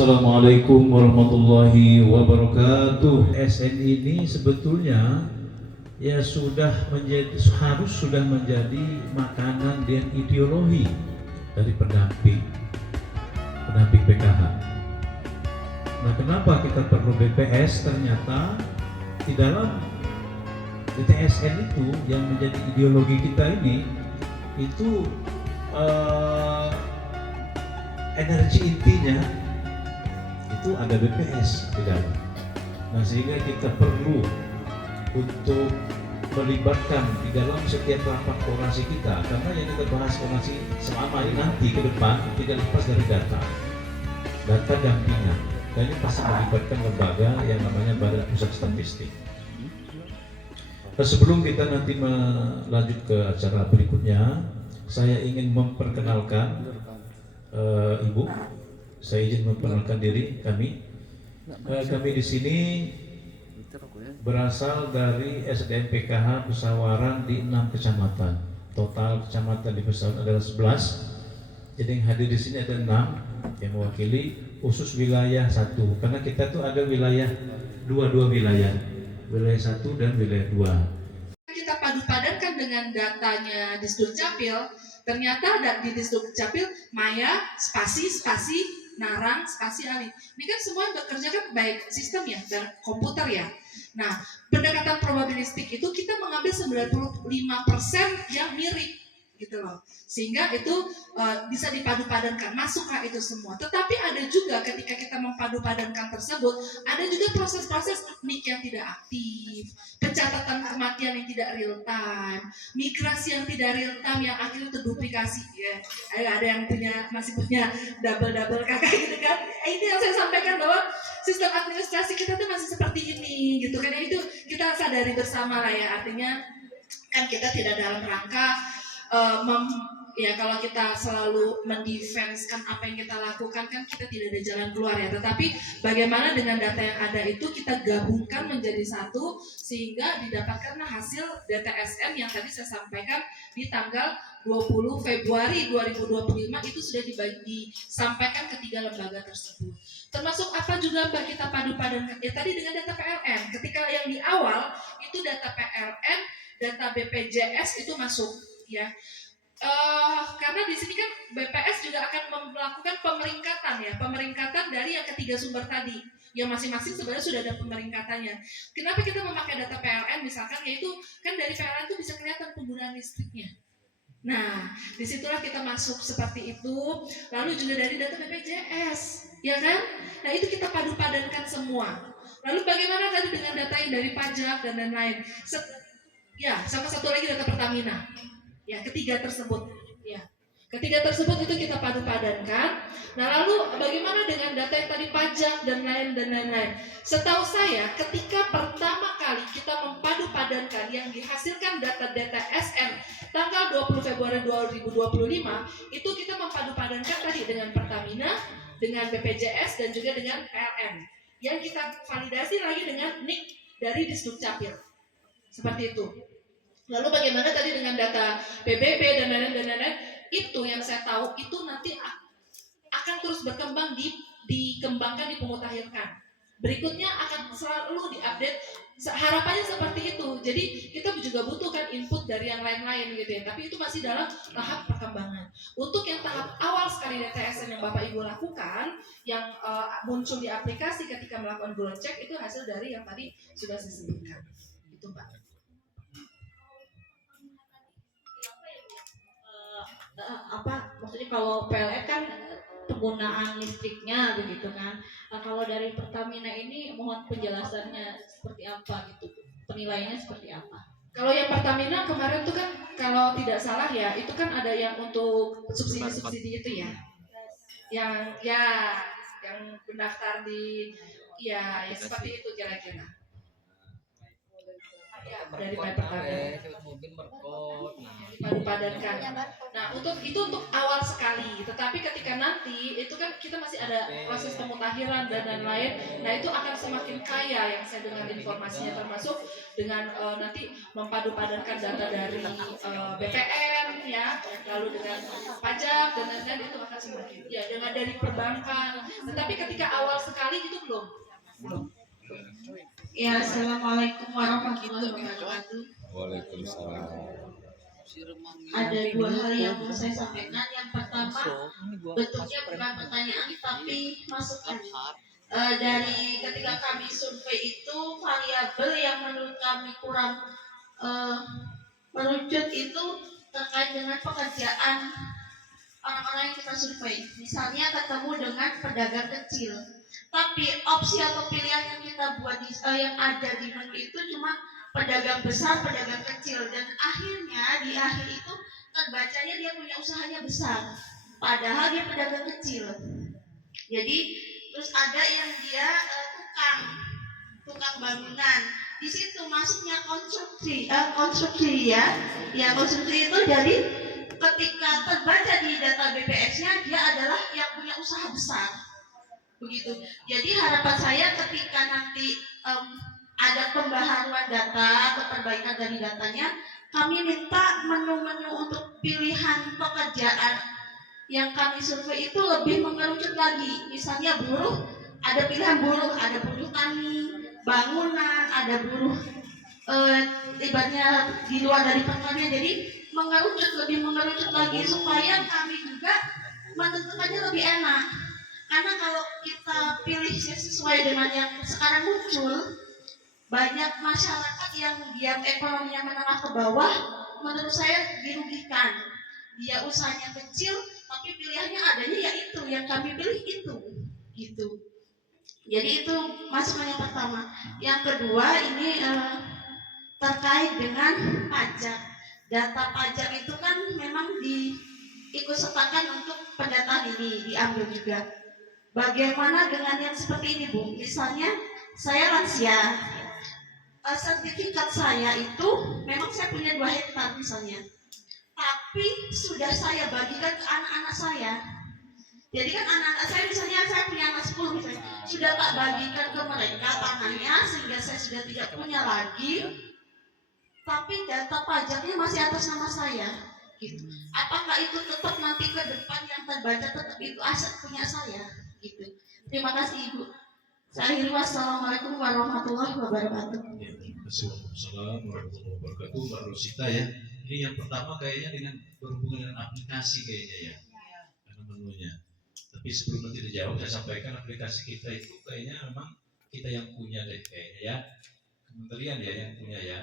Assalamualaikum warahmatullahi wabarakatuh. SN ini sebetulnya ya sudah menjadi makanan dan ideologi dari pendamping PKH. Nah, kenapa kita perlu BPS? Ternyata di dalam DTSN itu yang menjadi ideologi kita ini itu energi intinya itu ada BPS di dalam. Nah, sehingga kita perlu untuk melibatkan di dalam setiap rapat koordinasi kita, karena yang kita bahas koordinasi selama ini nanti ke depan tidak lepas dari data dampingan, dan ini pasti melibatkan lembaga yang namanya Badan Pusat Statistik. Nah, sebelum kita nanti melanjut ke acara berikutnya, saya ingin memperkenalkan Ibu. Saya izin memperkenalkan diri kami. Kami di sini berasal dari SDN PKH Pesawaran di 6 kecamatan. Total kecamatan di Pesawaran adalah 11. Jadi yang hadir di sini ada 6 yang mewakili khusus wilayah 1. Karena kita tuh ada wilayah dua wilayah 1 dan wilayah 2. Kita padu-padankan dengan datanya di Dukcapil. Ternyata di Dukcapil Maya spasi Narang spasi Ali. Ini kan semua bekerja kan baik sistem ya dan komputer ya. Nah, pendekatan probabilistik itu kita mengambil 95% yang mirip gitu loh, sehingga itu bisa dipadu-padankan, masuklah itu semua. Tetapi ada juga ketika kita mempadu-padankan tersebut, ada juga proses-proses NIK yang tidak aktif, pencatatan kematian yang tidak real time, migrasi yang tidak real time yang akhirnya terduplikasi ya. Ada yang masih punya double kakak gitu kan. Itu yang saya sampaikan, bahwa sistem administrasi kita tuh masih seperti ini gitu kan. Itu kita sadari bersama lah ya. Artinya kan kita tidak dalam rangka ya kalau kita selalu mendefenskan apa yang kita lakukan kan kita tidak ada jalan keluar ya. Tetapi bagaimana dengan data yang ada itu kita gabungkan menjadi satu sehingga didapatkanlah hasil DTSN yang tadi saya sampaikan di tanggal 20 Februari 2025 itu sudah disampaikan ke 3 lembaga tersebut. Termasuk apa juga Mbak kita padu-padankan ya tadi dengan data PLN. Ketika yang di awal itu data PLN, data BPJS itu masuk ya. Karena di sini kan BPS juga akan melakukan pemeringkatan dari yang ketiga sumber tadi, yang masing-masing sebenarnya sudah ada pemeringkatannya. Kenapa kita memakai data PLN misalkan, yaitu kan dari PLN itu bisa kelihatan penggunaan listriknya. Nah, disitulah kita masuk seperti itu. Lalu juga dari data BPJS, ya kan? Nah, itu kita padu-padankan semua. Lalu bagaimana tadi dengan data yang dari pajak dan lain-lain? Ya, sama satu lagi data Pertamina. Ya, ketiga tersebut itu kita padu-padankan. Nah, lalu bagaimana dengan data yang tadi pajak dan lain-lain? Setahu saya ketika pertama kali kita mempadu-padankan yang dihasilkan data DTSN tanggal 20 Februari 2025 itu kita mempadu-padankan tadi dengan Pertamina, dengan BPJS dan juga dengan PLN yang kita validasi lagi dengan NIK dari Dukcapil. Seperti itu. Lalu bagaimana tadi dengan data PBB dan lain-lain, itu yang saya tahu itu nanti akan terus berkembang, dikembangkan, dimutakhirkan. Berikutnya akan selalu diupdate. Harapannya seperti itu. Jadi kita juga butuhkan input dari yang lain-lain gitu ya. Tapi itu masih dalam tahap perkembangan. Untuk yang tahap awal sekali DTSN yang Bapak Ibu lakukan, yang muncul di aplikasi ketika melakukan ground check, itu hasil dari yang tadi sudah saya sebutkan. Itu Pak. Maksudnya kalau PLN kan penggunaan listriknya begitu kan. Kalau dari Pertamina ini mohon penjelasannya seperti apa gitu, penilaiannya seperti apa? Kalau yang Pertamina kemarin tuh kan kalau tidak salah ya itu kan ada yang untuk subsidi itu ya, yang mendaftar di ya seperti itu kira-kira. Ya, dari Pertamina. mobil berkot. Padankan. Nah, untuk awal sekali. Tetapi ketika nanti itu kan kita masih ada proses pemutahiran dan lain-lain. Nah, itu akan semakin kaya yang saya dengar informasinya, termasuk dengan nanti mempadu-padankan data dari BPN ya, lalu dengan pajak dan lain-lain, itu akan semakin ya, dengan dari perbankan. Tetapi ketika awal sekali itu belum. Ya, assalamualaikum warahmatullahi wabarakatuh. Waalaikumsalam. Ada dua hal yang mau saya sampaikan. Yang pertama, bentuknya bukan pertanyaan tapi masukan. Dari ketika kami survei itu, variabel yang menurut kami kurang merucut itu terkait dengan pekerjaan orang-orang yang kita survei. Misalnya ketemu dengan pedagang kecil, tapi opsi atau pilihan yang kita buat yang ada di menu itu cuma pedagang besar, pedagang kecil, dan akhirnya di akhir itu terbacanya dia punya usahanya besar, padahal dia pedagang kecil. Jadi terus ada yang dia tukang bangunan. Di situ masuknya konstruksi ya konstruksi itu jadi ketika terbaca di data BPS-nya dia adalah yang punya usaha besar, begitu. Jadi harapan saya ketika nanti ada pembaharuan data atau perbaikan dari datanya, kami minta menu-menu untuk pilihan pekerjaan yang kami survei itu lebih mengerucut lagi. Misalnya buruh, ada pilihan buruh, ada buruh tani, bangunan, ada buruh ibaratnya di luar dari pertanian. Jadi lebih mengerucut lagi supaya kami juga menentukannya lebih enak. Karena kalau kita pilih sesuai dengan yang sekarang muncul, banyak masyarakat yang ekonominya menengah ke bawah, menurut saya dirugikan. Dia usahanya kecil, tapi pilihannya adanya yaitu yang kami pilih itu, gitu. Jadi itu masukan yang pertama. Yang kedua ini terkait dengan pajak. Data pajak itu kan memang diikutsertakan untuk pendataan ini diambil juga. Bagaimana dengan yang seperti ini, Bu? Misalnya saya lansia. Sertifikat saya itu memang saya punya 2 hektar misalnya, tapi sudah saya bagikan ke anak-anak saya. Jadi kan anak-anak saya misalnya saya punya anak 10 misalnya, sudah tak bagikan ke mereka tanahnya sehingga saya sudah tidak punya lagi, tapi data pajaknya masih atas nama saya. Gitu. Apakah itu tetap nanti ke depan yang terbaca tetap itu aset punya saya? Gitu. Terima kasih Ibu. Saya akhiri, wassalamualaikum warahmatullahi wabarakatuh. Ya, Assalamualaikum warahmatullahi wabarakatuh. Mbak Rosita ya. Ini yang pertama kayaknya dengan berhubungan dengan aplikasi kayaknya ya, karena menunya. Tapi sebelum nanti dijawab, saya sampaikan aplikasi kita itu kayaknya memang kita yang punya deh kayaknya ya. Kementerian ya yang punya ya.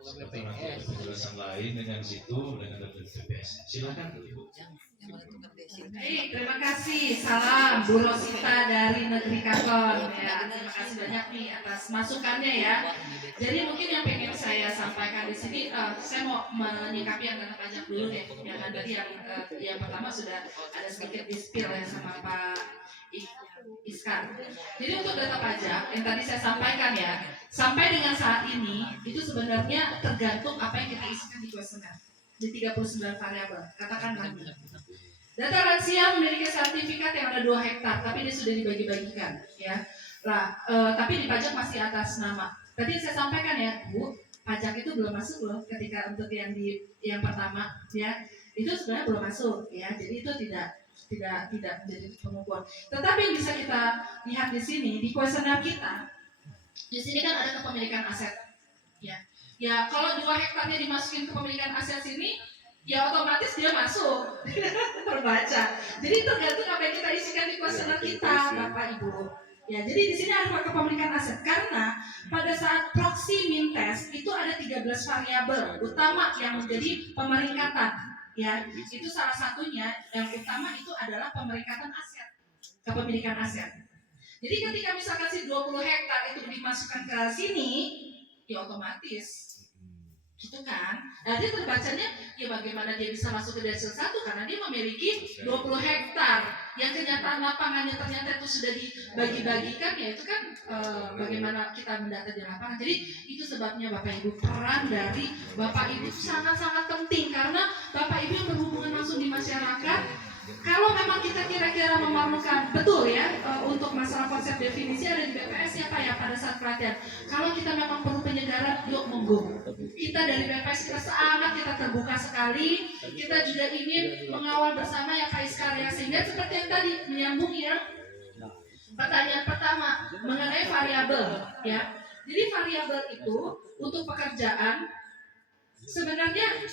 Seperti nanti ada penjelasan lain dengan situ dengan BPS. Silakan Ibu. Baik, terima kasih. Salam Bu Rosita dari Negeri Katon. Ya, terima kasih banyak nih atas masukannya ya. Jadi mungkin yang pengen saya sampaikan di sini, saya mau menyikapi yang dana pajak dulu deh. Yang tadi yang pertama sudah ada sedikit di-spill ya sama Pak Iskar. Jadi untuk data pajak yang tadi saya sampaikan ya, sampai dengan saat ini itu sebenarnya tergantung apa yang kita isikan di kuesioner di 39 variabel. Katakanlah data lansia memiliki sertifikat yang ada 2 hektar, tapi dia sudah dibagi-bagikan, ya. Lah, tapi di pajak masih atas nama. Tadi saya sampaikan ya, Bu, pajak itu belum masuk loh. Ketika untuk yang pertama, ya, itu sebenarnya belum masuk, ya. Jadi itu tidak menjadi pengukuran. Tetapi yang bisa kita lihat di sini di kuesioner kita, di sini kan ada kepemilikan aset, ya. Ya, kalau 2 hektarnya dimasukin kepemilikan aset sini, ya otomatis dia masuk terbaca. Jadi tergantung apa yang kita isikan di kuesioner kita, Bapak Ibu. Ya, jadi di sini ada kepemilikan aset karena pada saat proxy min test itu ada 13 variabel utama yang menjadi pemeringkatan. Ya, itu salah satunya yang utama itu adalah pemeringkatan aset, kepemilikan aset. Jadi ketika misalkan si 20 hektar itu dimasukkan ke sini, ya otomatis gitu kan. Nah, dia terbacanya ya bagaimana dia bisa masuk ke desil 1 karena dia memiliki 20 hektar. Yang kenyataan lapangannya ternyata itu sudah dibagi-bagikan, ya itu kan bagaimana kita mendata di lapangan. Jadi itu sebabnya Bapak Ibu, peran dari Bapak Ibu sangat-sangat penting karena Bapak Ibu yang berhubungan langsung di masyarakat. Kalau memang kita kira-kira memerlukan, betul ya, untuk masalah konsep definisi ada di BPS ya Pak ya pada saat pelatihan. Kalau kita memang perlu penyegaran, yuk monggo. Kita dari BPS kita terbuka sekali. Kita juga ingin mengawal bersama ya Pak Iskar ya, sehingga seperti yang tadi menyambung ya. Pertanyaan pertama mengenai variabel ya. Jadi variabel itu untuk pekerjaan sebenarnya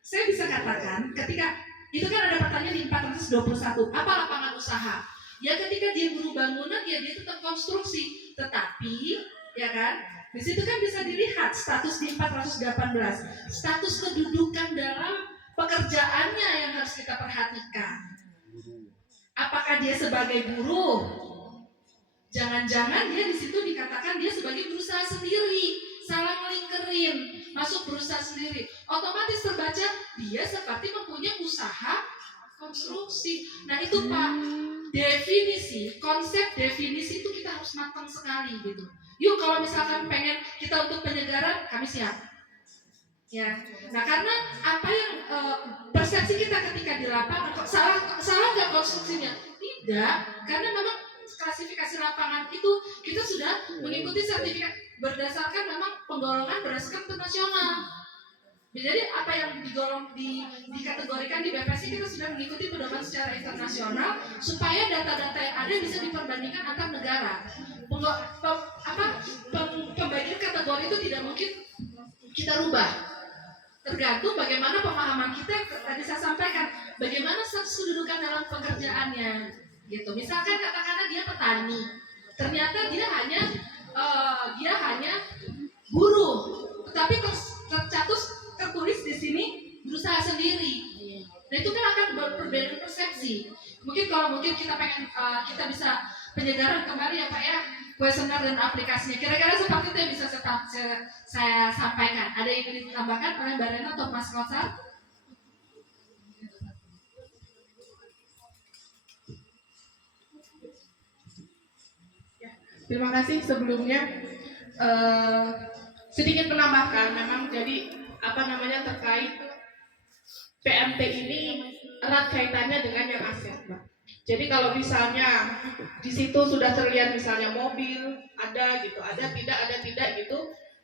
saya bisa katakan ketika itu kan ada pertanyaan di 421, apa lapangan usaha? Ya ketika dia buruh bangunan ya dia tetap konstruksi, tetapi ya kan di situ kan bisa dilihat status di 418, status kedudukan dalam pekerjaannya yang harus kita perhatikan. Apakah dia sebagai buruh? Jangan-jangan dia di situ dikatakan dia sebagai berusaha sendiri, salah ngelingkerin, masuk berusaha sendiri. Otomatis terbaca dia seperti mempunyai usaha konstruksi. Nah itu Pak, definisi, konsep definisi itu kita harus matang sekali gitu. Yuk kalau misalkan pengen kita untuk penyegaran, kami siap. Ya, nah karena apa yang persepsi kita ketika di lapangan, salah nggak konstruksinya? Tidak, karena memang klasifikasi lapangan itu kita sudah mengikuti sertifikat berdasarkan memang penggolongan berdasarkan internasional. Jadi apa yang dikategorikan di BPS kita sudah mengikuti pedoman secara internasional supaya data-data yang ada bisa diperbandingkan antar negara. Pembagian kategori itu tidak mungkin kita rubah. Tergantung bagaimana pemahaman kita yang tadi saya sampaikan, bagaimana status kedudukan dalam pekerjaannya. Gitu. Misalkan katakanlah dia petani, ternyata dia hanya buruh, tetapi tertulis di sini berusaha sendiri. Nah itu kan akan berbeda persepsi. Mungkin kita pengen kita bisa penyegaran kembali ya Pak ya, kuesioner dan aplikasinya. Kira-kira seperti itu yang bisa saya sampaikan. Ada yang ingin ditambahkan oleh Mbak Rena atau Mas Kotsar? Terima kasih sebelumnya. Sedikit menambahkan, memang jadi terkait PMT ini erat kaitannya dengan yang aset, Mbak. Jadi kalau misalnya di situ sudah terlihat misalnya mobil ada tidak gitu,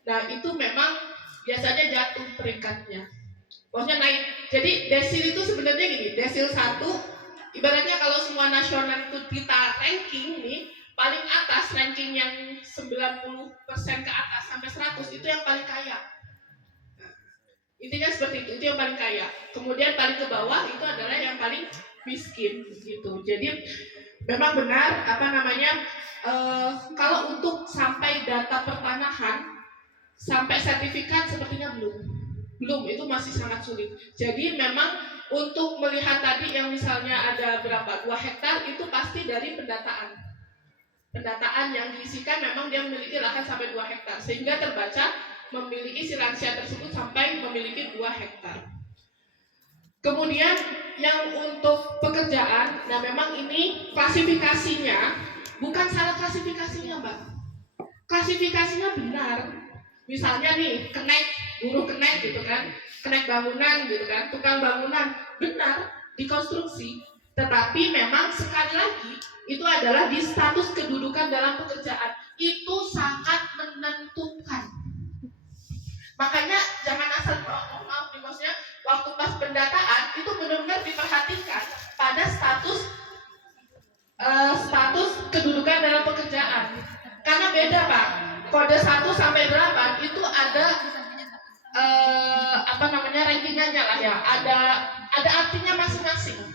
nah itu memang biasanya jatuh peringkatnya. Maksudnya naik. Jadi desil itu sebenarnya gini, desil 1 ibaratnya kalau semua nasional itu kita ranking nih, paling atas ranking yang 90% ke atas sampai 100 itu yang paling kaya. Intinya seperti itu yang paling kaya. Kemudian paling ke bawah itu adalah yang paling miskin gitu. Jadi memang benar kalau untuk sampai data pertanahan sampai sertifikat sepertinya belum itu masih sangat sulit. Jadi memang untuk melihat tadi yang misalnya ada berapa 2 hektar itu pasti dari pendataan yang diisikan memang dia memiliki lahan sampai 2 hektar sehingga terbaca memiliki si lansia tersebut sampai memiliki 2 hektar. Kemudian yang untuk pekerjaan, nah memang ini klasifikasinya bukan salah klasifikasinya Mbak. Klasifikasinya benar. Misalnya nih buruh kenek gitu kan, kenek bangunan gitu kan, tukang bangunan, benar dikonstruksi. Tetapi memang sekali lagi itu adalah di status kedudukan dalam pekerjaan itu sangat menentukan. Makanya jangan asal maaf nih maksudnya waktu pas pendataan itu benar-benar diperhatikan pada status kedudukan dalam pekerjaan. Karena beda Pak. Kode 1 sampai 8 itu ada rankingannya lah ya. Ada artinya masing-masing.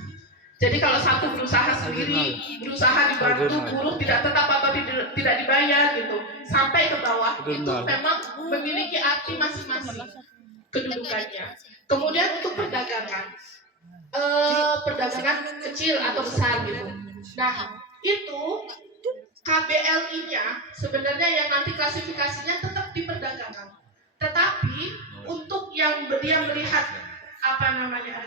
Jadi kalau satu berusaha sendiri, berusaha dibantu, buruh tidak tetap atau tidak dibayar gitu, sampai ke bawah itu memang memiliki arti masing-masing kedudukannya. Kemudian untuk perdagangan kecil atau besar gitu. Nah itu KBLI-nya sebenarnya yang nanti klasifikasinya tetap di perdagangan, tetapi untuk dia melihat apa namanya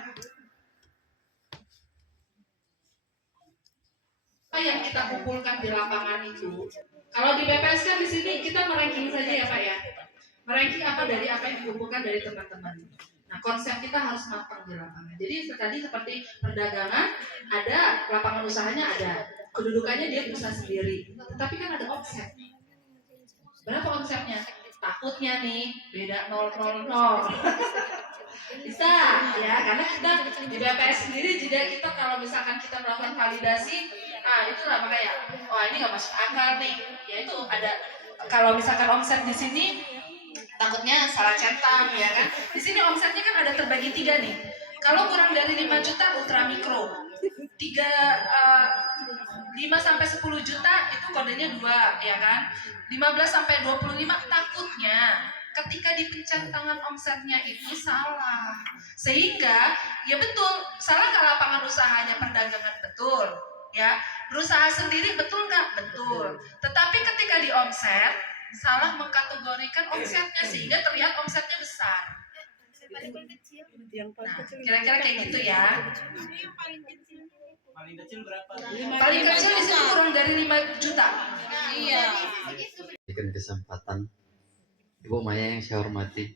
Apa yang kita kumpulkan di lapangan itu. Kalau di BPS kan di sini kita meranking saja ya Pak ya. Meranking apa dari apa yang dikumpulkan dari teman-teman. Nah, konsep kita harus matang di lapangan. Jadi tadi seperti perdagangan, ada lapangan usahanya ada. Kedudukannya dia usaha sendiri. Tetapi kan ada omset. Berapa omsetnya? Takutnya nih beda 000. Bisa ya, karena kita di BPS sendiri juga kita kalau misalkan kita melakukan validasi, nah itulah makanya, oh ini nggak masuk akal nih. Ya itu ada kalau misalkan omset di sini takutnya salah centang ya kan. Di sini omsetnya kan ada terbagi 3 nih. Kalau kurang dari 5 juta ultra mikro, 5 sampai 10 juta itu kodenya 2 ya kan. 15 sampai 25 takutnya ketika dipencet tangan omsetnya itu salah. Sehingga ya betul, salah nggak lapangan usahanya perdagangan betul ya. Berusaha sendiri betul nggak? Betul. Tetapi ketika di omset salah mengkategorikan omsetnya sehingga terlihat omsetnya besar. Nah, kira-kira kayak gitu ya. Paling kecil berapa? Paling kecil di situ kurang dari 5 juta. Iya. Berikan kesempatan Ibu Maya yang saya hormati,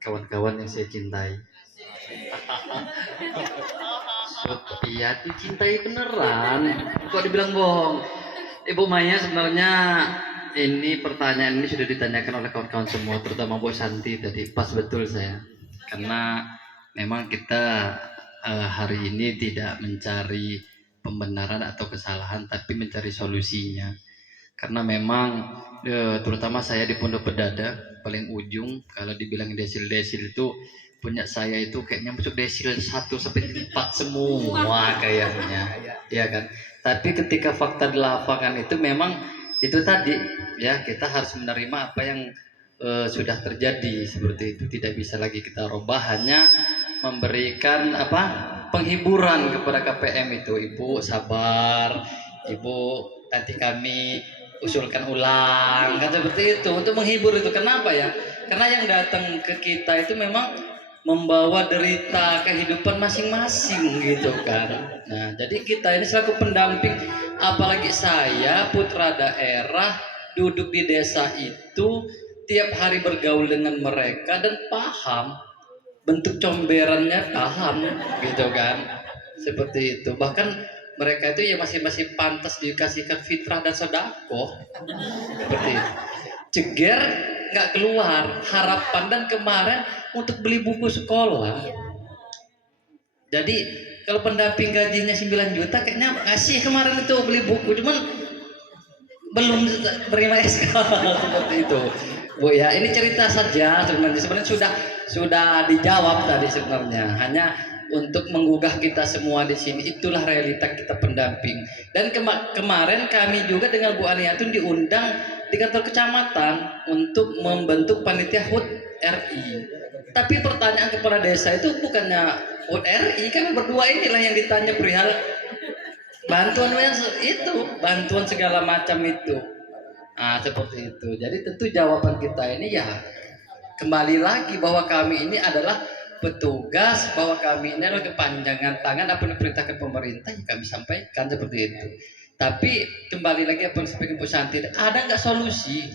kawan-kawan yang saya cintai. Iya, dicintai beneran. Kok dibilang bohong? Ibu Maya sebenarnya ini pertanyaan ini sudah ditanyakan oleh kawan-kawan semua, terutama Bu Santi tadi. Pas betul saya, karena memang kita hari ini tidak mencari pembenaran atau kesalahan, tapi mencari solusinya. Karena memang terutama saya di Pondok Pedada paling ujung, kalau dibilang desil-desil itu punya saya itu kayaknya masuk desil 1 sampai 4 semua kayaknya, ya kan. Tapi ketika fakta di lapangan itu memang itu tadi ya, kita harus menerima apa yang sudah terjadi seperti itu. Tidak bisa lagi kita rubah, hanya memberikan penghiburan kepada KPM itu. Ibu sabar, Ibu nanti kami usulkan ulang, kan seperti itu, untuk menghibur itu. Kenapa ya? Karena yang datang ke kita itu memang membawa derita kehidupan masing-masing gitu kan. Nah, jadi kita ini selaku pendamping, apalagi saya putra daerah duduk di desa itu, tiap hari bergaul dengan mereka dan paham bentuk comberannya, paham gitu kan. Seperti itu. Bahkan mereka itu ya masih pantas dikasihkan fitrah dan sedekah. Seperti itu. Ceger nggak keluar harapan, dan kemarin untuk beli buku sekolah. Jadi kalau pendamping gajinya 9 juta kayaknya ngasih kemarin itu beli buku, cuman belum terima SK seperti itu. Bu ya, ini cerita saja sebenarnya sudah dijawab tadi sebenarnya. Hanya untuk menggugah kita semua di sini, itulah realita kita pendamping. Dan kemarin kami juga dengan Bu Aniatun diundang di kantor kecamatan untuk membentuk panitia HUT RI. Tapi pertanyaan kepala desa itu bukannya HUT RI, kami berdua inilah yang ditanya perihal bantuan itu, bantuan segala macam itu. Nah, seperti itu. Jadi tentu jawaban kita ini ya kembali lagi bahwa kami ini adalah petugas, bahwa kami ini adalah kepanjangan tangan apa yang diperintahkan pemerintah, ya kami sampaikan seperti itu. Tapi kembali lagi apa yang disampaikan Bu Santi, ada nggak solusi?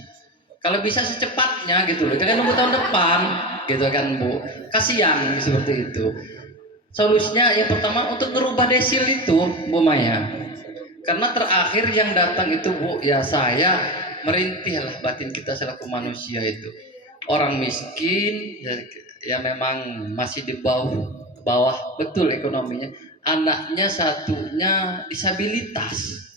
Kalau bisa secepatnya gitu loh, jangan nunggu tahun depan gitu kan Bu. Kasihan seperti itu. Solusinya yang pertama untuk merubah desil itu Bu Maya. Karena terakhir yang datang itu Bu, ya saya merintihlah batin kita selaku manusia itu. Orang miskin ya memang masih di bawah betul ekonominya. Anaknya satunya disabilitas.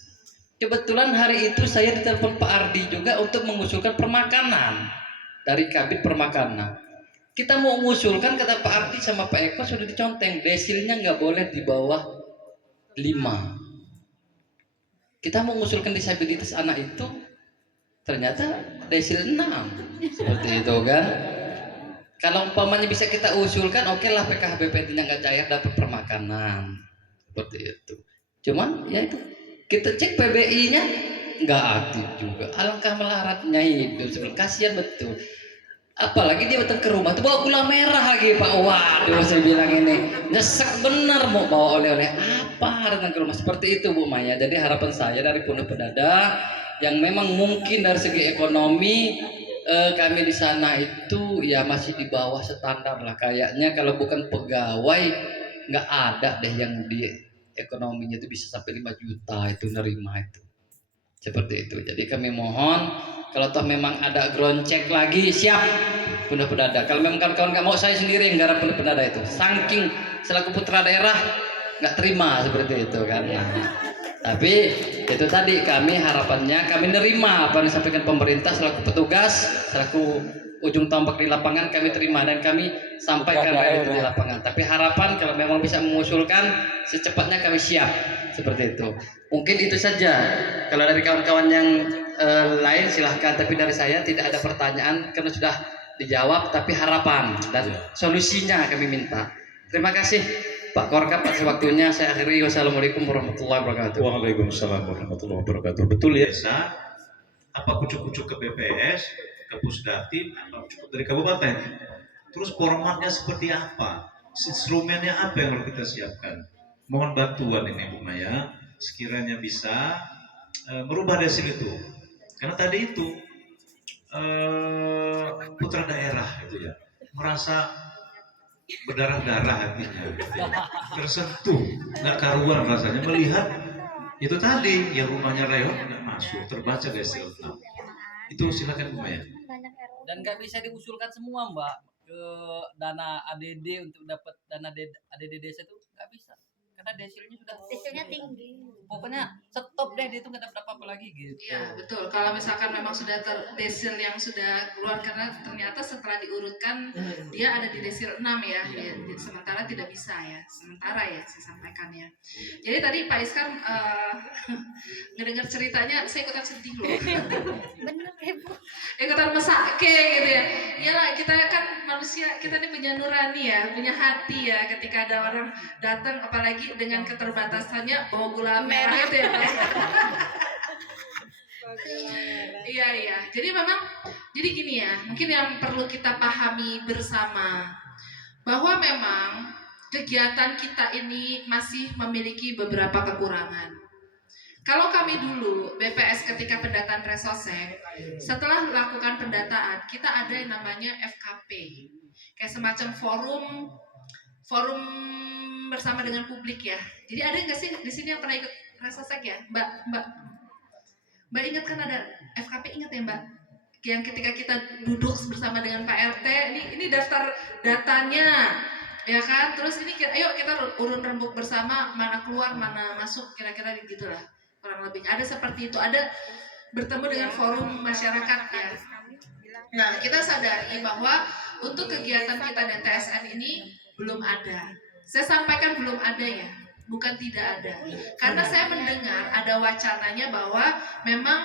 Kebetulan hari itu saya ditelepon Pak Ardi juga untuk mengusulkan permakanan dari Kabid Permakanan. Kita mau mengusulkan, kata Pak Ardi sama Pak Eko sudah diconteng, desilnya nggak boleh di bawah 5. Kita mau mengusulkan disabilitas anak itu, ternyata desil 6. Seperti itu kan. Kalau umpamanya bisa kita usulkan, oke lah PKHBP-nya nggak cair, dapat permakanan. Seperti itu. Cuman ya itu, kita cek PBI-nya nggak aktif juga. Alangkah melaratnya hidup, kasihan betul. Apalagi dia datang ke rumah tuh bawa gula merah lagi Pak. Waduh, saya bilang ini nyesek bener mau bawa oleh-oleh apa datang ke rumah seperti itu Bu Maya. Jadi harapan saya dari Pondok Pedada yang memang mungkin dari segi ekonomi kami di sana itu ya masih di bawah standar lah kayaknya. Kalau bukan pegawai nggak ada deh yang di ekonominya itu bisa sampai 5 juta itu nerima itu seperti itu. Jadi kami mohon kalau toh memang ada ground check lagi siap Pondok Pedada. Kalau memang kawan-kawan nggak mau, saya sendiri yang garap Pondok Pedada itu. Saking selaku putra daerah nggak terima seperti itu kan. Nah, tapi itu tadi kami harapannya kami nerima apa yang disampaikan pemerintah selaku petugas, selaku ujung tombak di lapangan kami terima dan kami sampaikan itu di lapangan. Tapi harapan kalau memang bisa mengusulkan secepatnya kami siap seperti itu. Mungkin itu saja. Kalau dari kawan-kawan yang lain silahkan. Tapi dari saya tidak ada pertanyaan karena sudah dijawab. Tapi harapan dan solusinya kami minta. Terima kasih Pak Korkap atas waktunya. Saya akhiri. Wassalamualaikum warahmatullahi wabarakatuh. Waalaikumsalam warahmatullahi wabarakatuh. Betul ya. Apa kucuk-kucuk ke BPS, ke Pusdatin, apa cukup dari kabupaten. Terus formatnya seperti apa? Instrumennya apa yang harus kita siapkan? Mohon bantuan ini Bu Maya, sekiranya bisa merubah desil itu. Karena tadi itu putra daerah itu ya merasa berdarah-darah hatinya, gitu ya. Tersentuh, nggak karuan rasanya melihat itu tadi yang rumahnya reot nggak masuk, terbaca desil 6. Itu silakan Bu Maya. Dan nggak bisa diusulkan semua Mbak ke dana ADD untuk dapat dana ADD desa itu nggak bisa karena desilnya sudah tinggi. pokoknya stop deh, dia itu nggak dapat apa-apa lagi gitu. Iya betul. Kalau misalkan memang sudah desil yang sudah keluar karena ternyata setelah diurutkan dia ada di desil 6 ya. Sementara tidak bisa ya. Sementara ya saya sampaikan ya. Jadi tadi Pak Iskar ngedengar ceritanya saya ikutan sedih loh. Bener ya Bu. Ikutan mesake gitu ya. Iyalah kita kan manusia, kita ini punya nurani ya, punya hati ya. Ketika ada orang datang apalagi dengan keterbatasannya bawa gula merah itu ya Pak. Iya. Jadi memang jadi gini ya, mungkin yang perlu kita pahami bersama bahwa memang kegiatan kita ini masih memiliki beberapa kekurangan. Kalau kami dulu BPS ketika pendataan Resosek, setelah melakukan pendataan kita ada yang namanya FKP, kayak semacam forum bersama dengan publik ya. Jadi ada nggak sih di sini yang pernah ikut Resosek ya, Mbak ingat kan ada FKP, ingat ya Mbak? Yang ketika kita duduk bersama dengan Pak RT, ini daftar datanya, ya kan? Terus ini ayo kita urun rembuk bersama, mana keluar, mana masuk, kira-kira gitulah, kurang lebih. Ada seperti itu, ada bertemu dengan forum masyarakat ya. Nah, kita sadari bahwa untuk kegiatan kita dan TSN ini belum ada. Saya sampaikan belum ada ya, bukan tidak ada. Karena saya mendengar ada wacananya bahwa memang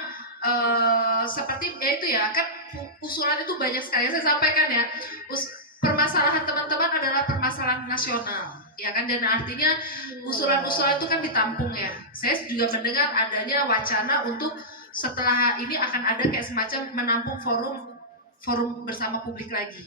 seperti ya itu ya, kan usulan itu banyak sekali. Saya sampaikan ya, permasalahan teman-teman adalah permasalahan nasional, ya kan, dan artinya usulan-usulan itu kan ditampung ya. Saya juga mendengar adanya wacana untuk setelah ini akan ada kayak semacam menampung forum bersama publik lagi,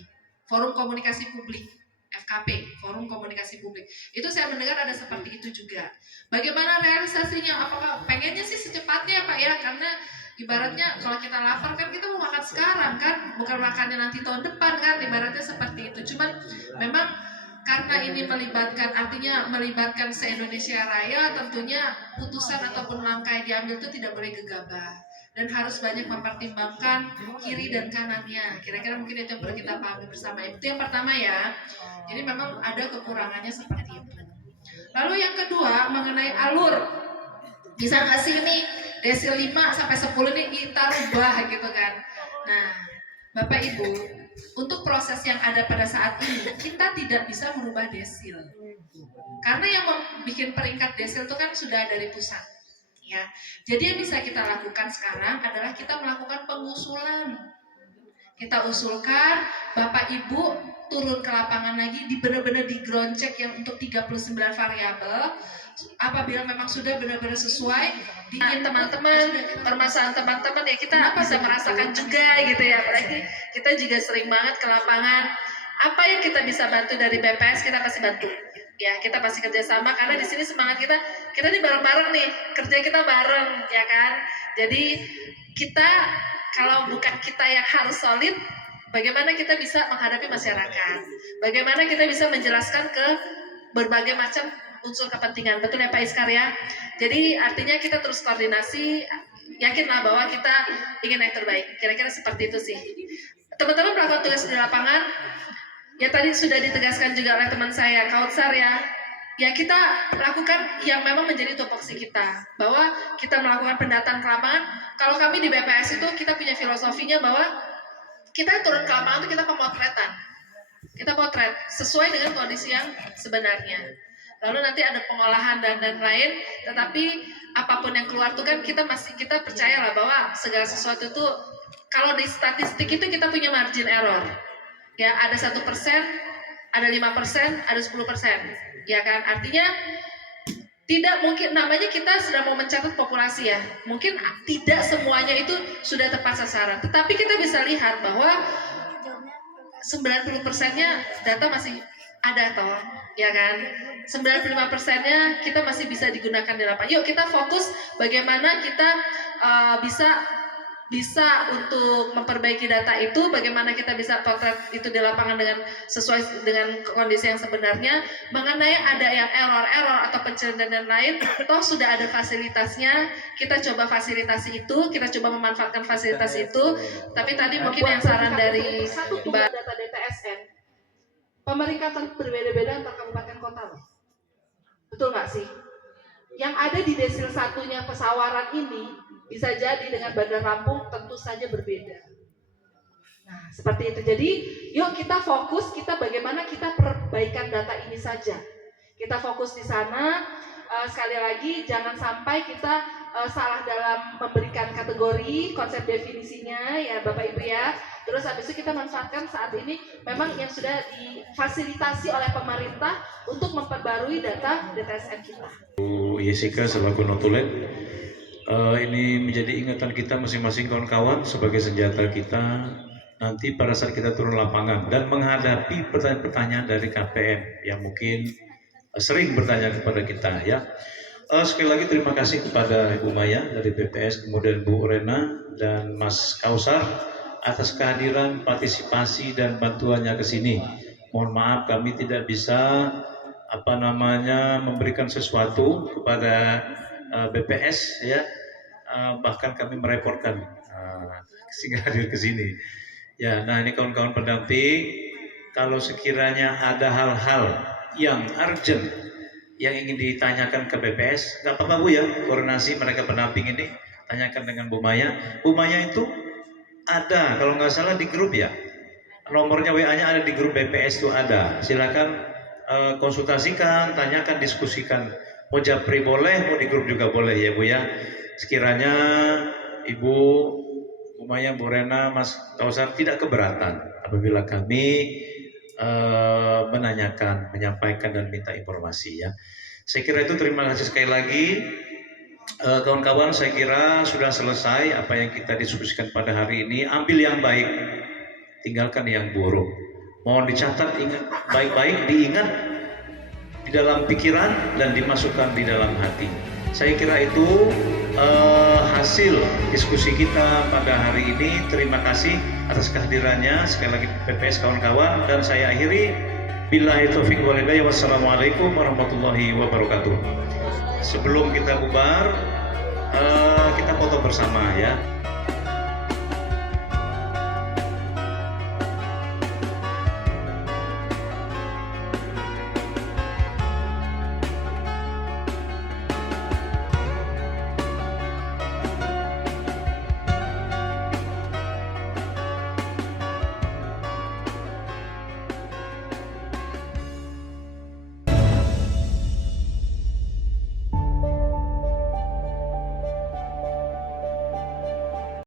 forum komunikasi publik. FKP, Forum Komunikasi Publik. Itu saya mendengar ada seperti itu juga. Bagaimana realisasinya? Apakah pengennya sih secepatnya Pak ya? Karena ibaratnya kalau kita lapar kan kita mau makan sekarang kan, bukan makannya nanti tahun depan kan, ibaratnya seperti itu. Cuman memang karena ini melibatkan se-Indonesia Raya, tentunya putusan ataupun langkah yang diambil itu tidak boleh gegabah dan harus banyak mempertimbangkan kiri dan kanannya. Kira-kira mungkin itu yang perlu kita pahami bersama. Itu yang pertama ya. Jadi memang ada kekurangannya seperti itu. Lalu yang kedua mengenai alur. Bisa nggak sih ini desil 5 sampai 10 ini kita rubah gitu kan. Nah, Bapak Ibu, untuk proses yang ada pada saat ini kita tidak bisa merubah desil. Karena yang membuat peringkat desil itu kan sudah dari pusat. Ya. Jadi yang bisa kita lakukan sekarang adalah kita melakukan pengusulan. Kita usulkan Bapak Ibu turun ke lapangan lagi, benar-benar di ground check yang untuk 39 variabel apabila memang sudah benar-benar sesuai ingin teman-teman, permasalahan teman-teman ya kita bisa merasakan juga gitu ya. Apalagi kita juga sering banget ke lapangan. Apa yang kita bisa bantu dari BPS kita pasti bantu. Ya, kita pasti kerjasama karena di sini semangat kita nih bareng-bareng nih, kerja kita bareng, ya kan. Jadi kita kalau bukan kita yang harus solid, bagaimana kita bisa menghadapi masyarakat? Bagaimana kita bisa menjelaskan ke berbagai macam unsur kepentingan, betul ya Pak Iskar ya? Jadi artinya kita terus koordinasi, yakinlah bahwa kita ingin yang terbaik. Kira-kira seperti itu sih. Teman-teman melakukan tugas di lapangan, ya tadi sudah ditegaskan juga oleh teman saya, Kautsar ya kita lakukan yang memang menjadi tupoksi kita, bahwa kita melakukan pendataan ke lapangan. Kalau kami di BPS itu kita punya filosofinya bahwa kita turun ke lapangan itu kita pemotretan, kita potret sesuai dengan kondisi yang sebenarnya. Lalu nanti ada pengolahan dan lain, tetapi apapun yang keluar itu kan kita percayalah bahwa segala sesuatu itu kalau di statistik itu kita punya margin error. Ya, ada 1%, ada 5%, ada 10%. Ya kan? Artinya tidak mungkin, namanya kita sedang mau mencatat populasi ya. Mungkin tidak semuanya itu sudah tepat sasaran. Tetapi kita bisa lihat bahwa 90%-nya data masih ada toh, ya kan? 95%-nya kita masih bisa digunakan di lapangan. Yuk kita fokus bagaimana kita bisa untuk memperbaiki data itu, bagaimana kita bisa potret itu di lapangan dengan sesuai dengan kondisi yang sebenarnya. Mengenai ada yang error atau pencurian dan lain, toh sudah ada fasilitasnya, kita coba fasilitasi itu, kita coba memanfaatkan fasilitas itu. Tapi tadi mungkin yang saran dari Mbak, data DTSN, pemeringkatan berbeda-beda antar kabupaten kota loh. Betul nggak sih? Yang ada di desil satunya Pesawaran ini bisa jadi dengan Bandar Lampung tentu saja berbeda. Nah, seperti itu. Jadi, yuk kita fokus, kita bagaimana kita perbaikan data ini saja. Kita fokus di sana. Sekali lagi, jangan sampai kita salah dalam memberikan kategori, konsep definisinya, ya Bapak Ibu ya. Terus habis itu kita manfaatkan saat ini memang yang sudah difasilitasi oleh pemerintah untuk memperbarui data DTSN kita. Bu Jessica selaku notulen, ini menjadi ingatan kita masing-masing kawan-kawan sebagai senjata kita nanti pada saat kita turun lapangan dan menghadapi pertanyaan-pertanyaan dari KPM yang mungkin sering bertanya kepada kita ya. Sekali lagi terima kasih kepada Ibu Maya dari BPS, kemudian Bu Rena dan Mas Kautsar atas kehadiran, partisipasi dan bantuannya ke sini. Mohon maaf kami tidak bisa memberikan sesuatu kepada BPS ya. Bahkan kami merepotkan sehingga hadir ke sini. Ya, nah ini kawan-kawan pendamping, kalau sekiranya ada hal-hal yang urgent yang ingin ditanyakan ke BPS, nggak apa-apa Bu ya, koordinasi mereka pendamping ini, tanyakan dengan Bu Maya. Bu Maya itu ada, kalau nggak salah di grup ya, nomornya WA-nya ada di grup BPS itu ada. Silakan konsultasikan, tanyakan, diskusikan. Mau japri boleh, mau di grup juga boleh ya Bu ya. Sekiranya Ibu Maya, Bu Rena, Mas Kautsar tidak keberatan apabila kami menanyakan, menyampaikan dan minta informasi ya. Saya kira itu, terima kasih sekali lagi. Kawan-kawan, saya kira sudah selesai apa yang kita diskusikan pada hari ini. Ambil yang baik, tinggalkan yang buruk. Mohon dicatat, ingat baik-baik, diingat di dalam pikiran dan dimasukkan di dalam hati. Saya kira itu hasil diskusi kita pada hari ini. Terima kasih atas kehadirannya sekali lagi BPS kawan-kawan, dan saya akhiri billahi taufiq wal hidayah. Wassalamualaikum warahmatullahi wabarakatuh. Sebelum kita bubar, kita foto bersama ya.